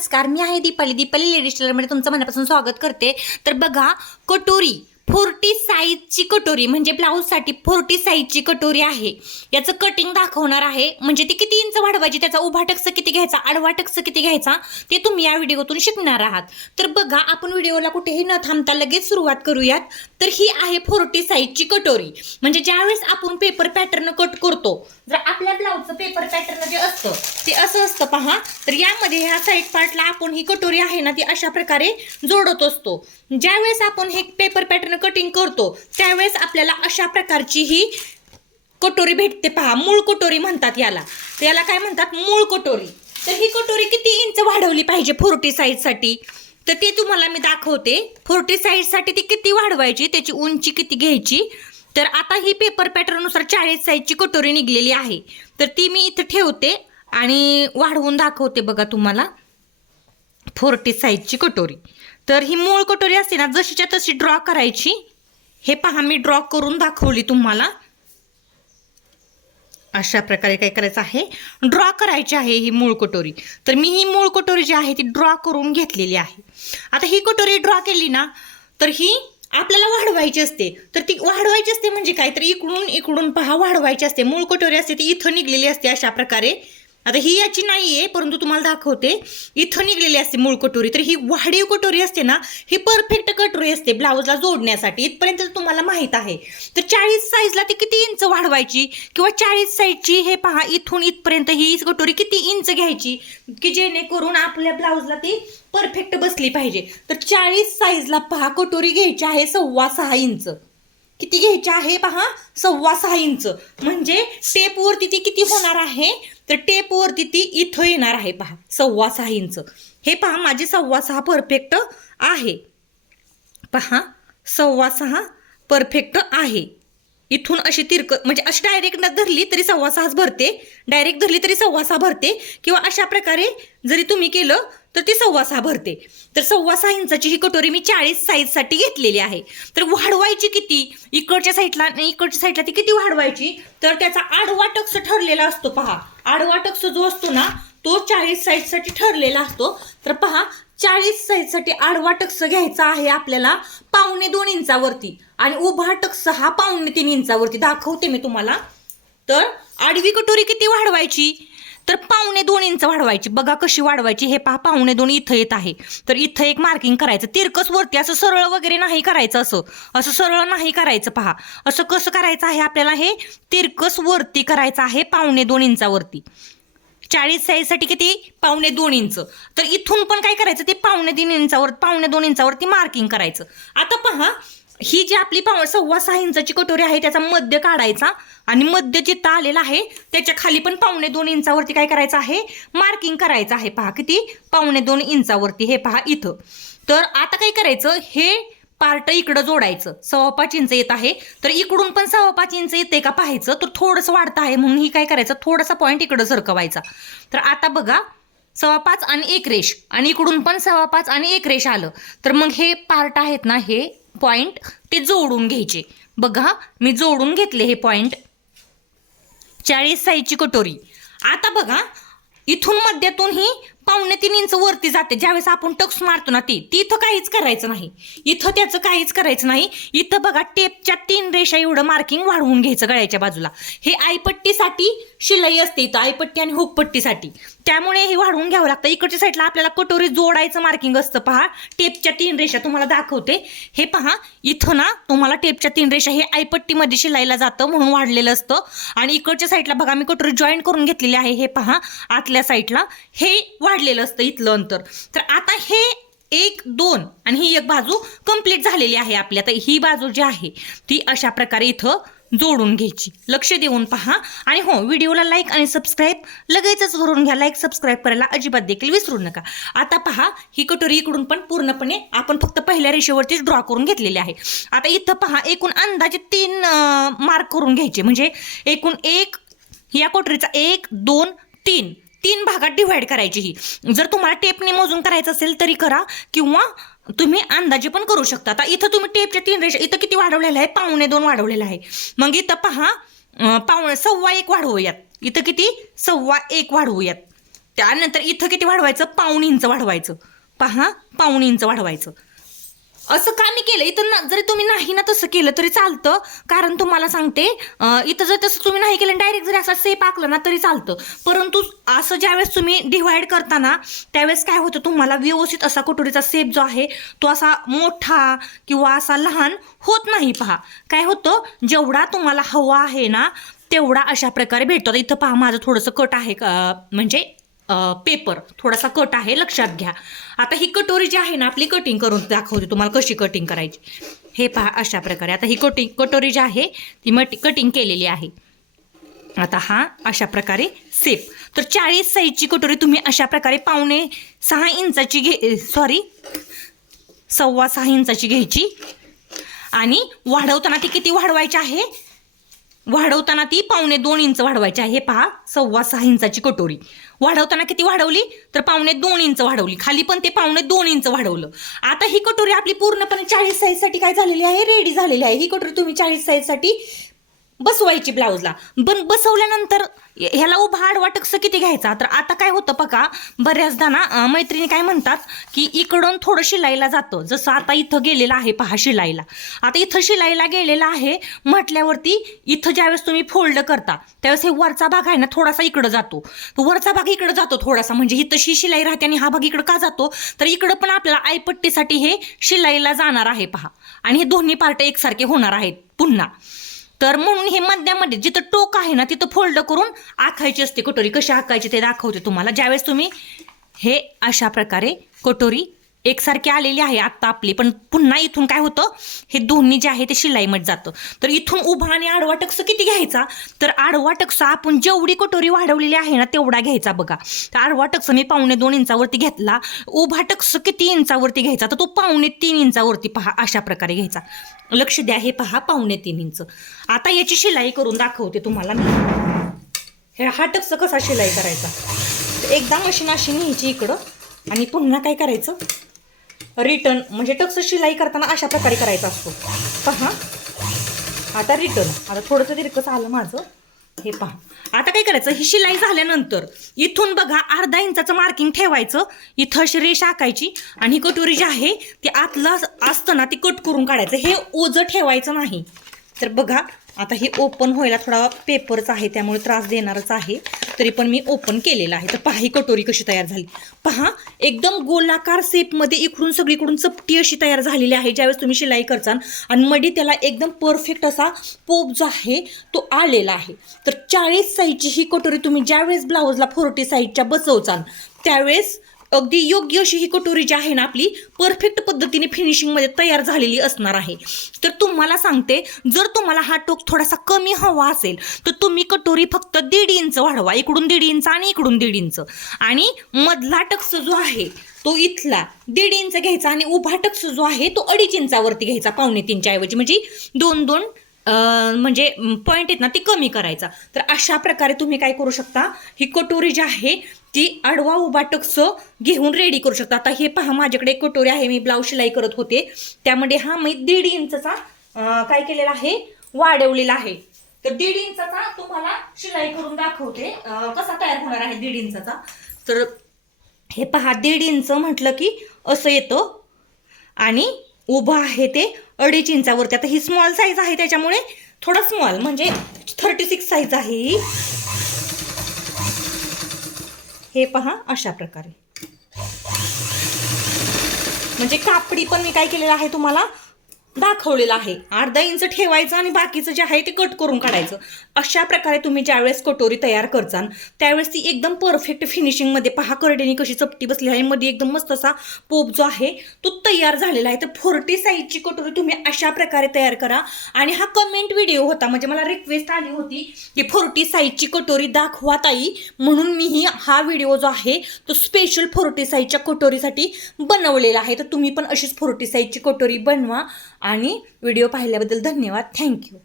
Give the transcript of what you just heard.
नमस्कार, मी आहे दीपाली लेडीज टेलरमध्ये तुमचं मनापासून स्वागत करते। तर बघा, कटोरी 40 साईजची कटोरी म्हणजे ब्लाऊजसाठी 40 साईजची कटोरी आहे। याचं कटिंग दाखवणार आहे, म्हणजे ती किती इंच वाढवायची, त्याचा उभा टक्स किती घ्यायचा, आडवा टक्स किती घ्यायचा ते तुम्ही या व्हिडिओतून शिकणार आहात। तर बघा, आपण व्हिडिओला कुठेही न थांबता लगेच सुरुवात करूयात। तर ही आहे 40 साईजची कटोरी, म्हणजे ज्यावेळेस आपण पेपर पॅटर्न कट करतो, जर आपल्या ब्लाऊजचं पेपर पॅटर्न जे असतं ते असं असतं पहा। तर यामध्ये ह्या साईड पार्टला आपण ही कटोरी आहे ना ती अशा प्रकारे जोडत असतो। ज्यावेळेस आपण हे पेपर पॅटर्न कटिंग करतो त्यावेळेस आपल्याला अशा प्रकारची ही कटोरी भेटते पहा। मूळ कटोरी म्हणतात याला, तर याला काय म्हणतात, मूळ कटोरी। तर ही कटोरी किती इंच वाढवली पाहिजे 40 साईजसाठी, तर ते तुम्हाला मी दाखवते। 40 साईजसाठी ती किती वाढवायची, त्याची उंची किती घ्यायची। तर आता ही पेपर पॅटर्ननुसार 40 साईजची कटोरी निघलेली आहे, तर ती मी इथे ठेवते आणि वाढवून दाखवते बघा तुम्हाला 40 साईजची कटोरी। तर ही मूळ कटोरी असते ना, जशीच्या तशी ड्रॉ करायची। हे पहा, मी ड्रॉ करून दाखवली तुम्हाला। अशा प्रकारे काय करायचं आहे, ड्रॉ करायची आहे ही मूळ कटोरी। तर मी ही मूळ कटोरी जी आहे ती ड्रॉ करून घेतलेली आहे। आता ही कटोरी ड्रॉ केली ना, तर ही आपल्याला वाढवायची असते। तर ती वाढवायची असते म्हणजे काय, तर इकडून इकडून पहा वाढवायची असते। मूळ कटोरी असते ती इथं निघलेली असते अशा प्रकारे। आता ही याची नाहीये, परंतु तुम्हाला दाखवते, इथं निघलेली असते मूळ कटोरी। तर ही वाढीव कटोरी असते ना, ही परफेक्ट कटोरी असते ब्लाऊजला जोडण्यासाठी, इथपर्यंत तुम्हाला माहित आहे। तर 40 साईजला ती किती इंच वाढवायची, किंवा 40 साईजची हे पहा इथून इथपर्यंत ही कटोरी किती इंच घ्यायची, की जेणेकरून आपल्या ब्लाऊजला ती परफेक्ट बसली पाहिजे। तर 40 साईजला पहा कटोरी घ्यायची आहे 6.25 इंच। किती घ्यायची आहे पहा, 6.25 इंच। म्हणजे टेपवरती ती किती होणार आहे, तर टेपवरती ती इथं येणार आहे पहा 6.25 इंच। हे पहा माझी 6.25 परफेक्ट आहे, पहा 6.25 परफेक्ट आहे। इथून अशी तिरक म्हणजे अशी डायरेक्ट धरली तरी 6.25 भरते, डायरेक्ट धरली तरी 6.25 भरते, किंवा अशा प्रकारे जरी तुम्ही केलं तर ती 6.25 भरते। तर 6.25 इंचाची ही कटोरी मी 40 साईजसाठी घेतलेली आहे। तर वाढवायची किती, इकडच्या साईडला ती किती वाढवायची, तर त्याचा आडवा टक्स ठरलेला असतो पहा। आडवा टक्स जो असतो ना तो 40 साईजसाठी ठरलेला असतो। तर पहा 40 साईजसाठी आडवा टक्स घ्यायचा आहे आपल्याला 1.25 इंचावरती, आणि उभा टक्स हा 3.25 इंचावरती दाखवते मी तुम्हाला। तर आडवी कटोरी किती वाढवायची, तर 2.25 इंच वाढवायची। बघा कशी वाढवायची, हे पहा 2.25 इथं येत आहे। तर इथं एक मार्किंग करायचं, तिरकस वरती, असं सरळ वगैरे नाही करायचं, असं सरळ नाही करायचं पहा। असं कसं करायचं आहे आपल्याला, हे तिरकस वरती करायचं आहे 2.25 इंचावरती। 40 साईजसाठी किती, 2.25 इंच। तर इथून पण काय करायचं, ते 2.25 इंचावरती मार्किंग करायचं। आता पहा, ही जी आपली 6.25 इंचाची कटोरी आहे त्याचा मध्य काढायचा, आणि मध्य जिथं आलेला आहे त्याच्या खाली पण 2.25 इंचावरती काय करायचं आहे, मार्किंग करायचं आहे। पहा किती, 2.25 इंचावरती, हे पहा इथं। तर आता काय करायचं, हे पार्ट इकडं जोडायचं, 6.25 इंच येत आहे, तर इकडून पण 6.25 इंच येते का पाहायचं। तर थोडंसं वाढतं आहे म्हणून ही काय करायचं, थोडासा पॉईंट इकडं सरकवायचा। तर आता बघा 6.25 आणि एक रेष, आणि इकडून पण 6.25 आणि एक रेष आलं, तर मग हे पार्ट आहेत ना, हे पॉइंट ते जोडून घ्यायचे। बघा मी जोडून घेतले हे पॉइंट। 40 साईजची कटोरी। आता बघा इथून मध्यातून ही 2.25 इंच वरती जाते, ज्यावेळेस आपण टक्स मारतो ना ती इथं काहीच करायचं नाही, इथं त्याचं काहीच करायचं नाही। इथं बघा टेपच्या 3 रेषा एवढं मार्किंग वाढवून घ्यायचं गळ्याच्या बाजूला। हे आईपट्टीसाठी शिलाई असते इथं, आईपट्टी आणि हुकपट्टीसाठी, त्यामुळे हे वाढवून घ्यावं लागतं। इकडच्या साईडला आपल्याला कटोरी जोडायचं मार्किंग असतं पहा, टेपच्या 3 रेषा तुम्हाला दाखवते। हे पहा इथं ना तुम्हाला टेपच्या 3 रेषा हे आईपट्टीमध्ये शिलाईला जातं म्हणून वाढलेलं असतं, आणि इकडच्या साईडला बघा मी कटोरी जॉईंट करून घेतलेली आहे। हे पहा आतल्या साईडला हे वाढलेलं असतं इथलं अंतर। तर आता हे 1, 2 आणि ही एक बाजू कंप्लीट झालेली आहे आपली। आता ही बाजू जी आहे ती अशा प्रकारे इथं जोडून घ्यायची, लक्ष देऊन पहा। आणि हो, व्हिडिओला लाईक आणि सबस्क्राईब लगेचच करून घ्या, लाईक सबस्क्राईब करायला अजिबात देखील विसरू नका। आता पहा ही कटोरी इकडून पण पूर्णपणे आपण फक्त पहिल्या रेषेवरतीच ड्रॉ करून घेतलेली आहे। आता इथं पहा एकूण अंदाजे 3 मार्क करून घ्यायचे, म्हणजे एकूण या कटोरीचा 1, 2, 3 भागात डिव्हाइड करायची। ही जर तुम्हाला टेपने मोजून करायचं असेल तरी करा, किंवा तुम्ही अंदाजे पण करू शकता। आता इथं तुम्ही टेपच्या 3 रेषा, इथं किती वाढवलेलं आहे, 2.25 वाढवलेलं आहे। मग इथं पहा 1.25 वाढवूयात, इथं किती 1.25 वाढवूयात। त्यानंतर इथं किती वाढवायचं, 1.5 इंच वाढवायचं. पहा, 1.5 इंच वाढवायचं. असं का मी केलं इथं जरी तुम्ही नाही ना तसं केलं तरी चालतं. कारण तुम्हाला सांगते, इथं जर तसं तुम्ही नाही केलं डायरेक्ट जरी असा सेप आखलं ना तरी चालतं. परंतु असं ज्यावेळेस तुम्ही डिव्हाइड करताना त्यावेळेस काय होतं, तुम्हाला व्यवस्थित असा कटोरीचा सेप जो आहे तो असा मोठा किंवा असा लहान होत नाही. पहा काय होतं, जेवढा तुम्हाला हवा आहे ना तेवढा अशा प्रकारे भेटतो. इथं पहा माझं थोडंसं कट आहे, म्हणजे पेपर थोडासा कट आहे, लक्षात घ्या. आता ही कटोरी जी आहे ना आपली कटिंग करून दाखवते तुम्हाला कशी कटिंग करायची. हे पहा अशा प्रकारे. आता ही कटोरी जी आहे ती कटिंग केलेली आहे. आता हा अशा प्रकारे सेप. तर 40 साईजची कटोरी तुम्ही अशा प्रकारे 5.5 इंचाची 6.25 इंचाची घ्यायची. आणि वाढवताना ती किती वाढवायची आहे, वाढवताना ती 2.25 इंच वाढवायची आहे. हे पहा 6.25 इंचाची कटोरी वाढवताना किती वाढवली तर 2.25 इंच वाढवली. खाली पण ते 2.25 इंच वाढवलं. आता ही कटोरी आपली पूर्णपणे 40 साईजसाठी काय झालेली आहे, रेडी झालेली आहे. ही कटोरी तुम्ही 40 साईजसाठी बसवायची ब्लाऊजला. बसवल्यानंतर ह्याला उभा आडवा टक्स किती घ्यायचा. तर आता काय होतं बघा, बऱ्याचदा ना मैत्रिणी काय म्हणतात की इकडून थोडं शिलाईला जातं. जसं आता इथं गेलेलं आहे पहा शिलाईला. आता इथं शिलाईला गेलेलं आहे म्हटल्यावरती इथं ज्यावेळेस तुम्ही फोल्ड करता त्यावेळेस हे वरचा भाग आहे ना थोडासा इकडं जातो. तो वरचा भाग इकडं जातो थोडासा, म्हणजे ही तशी शिलाई राहते आणि हा भाग इकडं का जातो तर इकडं पण आपल्याला आयपट्टीसाठी हे शिलाईला जाणार आहे पहा. आणि हे दोन्ही पार्ट एकसारखे होणार आहेत पुन्हा. तर म्हणून हे मध्यामध्ये जिथं टोक आहे ना तिथं फोल्ड करून आखायची असते कटोरी. कशी आखायची ते दाखवते तुम्हाला. ज्यावेळेस तुम्ही हे अशा प्रकारे कटोरी एकसारखी आलेली आहे आत्ता आपली, पण पुन्हा इथून काय होतं, हे दोन्ही जे आहे ते शिलाईमध्ये जातं. तर इथून उभा आणि आडवा टक्स किती घ्यायचा तर आडवा टक्स आपण जेवढी कटोरी वाढवलेली आहे ना तेवढा घ्यायचा बघा. तर आडवा टक्स मी 2.25 इंचावरती घेतला. उभा टक्स किती इंचावरती घ्यायचा तर तो 3.25 इंचावरती पहा अशा प्रकारे घ्यायचा. लक्ष द्या, हे पहा 3.25 इंच. आता याची शिलाई करून दाखवते तुम्हाला मी. हा टक्स कसा शिलाई करायचा. एकदा मशीन अशी न्यायची इकडं आणि पुन्हा काय करायचं, रिटर्न म्हणजे टक्स शिलाई करताना अशा प्रकारे करायचा असतो पहा. आता रिटर्न, आता थोडंसं तिरकस आलं माझं. हे पहा आता काय करायचं, ही शिलाई झाल्यानंतर इथून बघा 1/2 इंचाचं मार्किंग ठेवायचं. इथं अशी रेष आखायची आणि ही कटोरी जी आहे ती आतलं असतं ना ती कट करून काढायचं. हे ओझं ठेवायचं नाही. तर बघा आता हे ओपन व्हायला थोडा पेपरच आहे त्यामुळे त्रास देणारच आहे, तरी पण मी ओपन केलेलं आहे. तर पहा ही कटोरी कशी तयार झाली. पहा एकदम गोलाकार सेपमध्ये इकडून सगळीकडून चपटी अशी तयार झालेली आहे. ज्यावेळेस तुम्ही शिलाई करचाल आणि मडी त्याला एकदम परफेक्ट असा पोप जो आहे तो आलेला आहे. तर 40 साईजची ही कटोरी तुम्ही ज्यावेळेस ब्लाऊजला 40 साईजच्या बसवचाल त्यावेळेस अगदी योग्य अशी ही कटोरी जी आहे ना आपली परफेक्ट पद्धतीने फिनिशिंगमध्ये तयार झालेली असणार आहे. तर तुम्हाला सांगते, जर तुम्हाला हा टोक थोडासा कमी हवा असेल तर तुम्ही कटोरी फक्त 1.5 इंच वाढवा. इकडून 1.5 इंच आणि इकडून 1.5 इंच. आणि मधला टक्स जो आहे तो इथला 1.5 इंच घ्यायचा आणि उभा टक्स जो आहे तो 2.5 इंचावरती घ्यायचा 2.25 ऐवजी, म्हणजे 2 म्हणजे पॉईंट आहेत ना ती कमी करायचा. तर अशा प्रकारे तुम्ही काय करू शकता, ही कटोरी जी आहे ती आडवा उभा टक्स घेऊन रेडी करू शकता. आता हे पहा माझ्याकडे एक कटोरी आहे, मी ब्लाऊज शिलाई करत होते त्यामध्ये हा मी 1.5 इंचचा काय केलेला आहे, वाढवलेला आहे. तर 1.5 इंचचा तुम्हाला शिलाई करून दाखवते कसा तयार होणार आहे 1.5 इंचचा. तर हे पहा 1.5 इंच म्हटलं की असं येतं आणि उभं आहे ते 2.5 इंचावरती. आता ही स्मॉल साईज आहे त्याच्यामुळे थोडं स्मॉल म्हणजे 36 साईज आहे ही. हे पहा अशा प्रकारे. म्हणजे कापडी पण मी काय केलेलं आहे तुम्हाला दाखवलेलं आहे. 1/2 इंच ठेवायचं आणि बाकीचं जे आहे ते कट करून काढायचं. अशा प्रकारे तुम्ही ज्यावेळेस कटोरी तयार करचाल त्यावेळेस ती एकदम परफेक्ट फिनिशिंगमध्ये पहा करडेनी कशी चपटी बसली आहे, मध्ये एकदम मस्त असा पोप जो आहे तो तयार झालेला आहे. तर 40 साईजची कटोरी तुम्ही अशा प्रकारे तयार करा. आणि हा कमेंट व्हिडिओ होता, म्हणजे मला रिक्वेस्ट आली होती की 40 साईजची कटोरी दाखवा ताई, म्हणून मी हा व्हिडिओ जो आहे तो स्पेशल 40 साईजच्या कटोरीसाठी बनवलेला आहे. तर तुम्ही पण अशीच 40 साईजची कटोरी बनवा. आणि व्हिडिओ पाहिल्याबद्दल धन्यवाद. थँक्यू.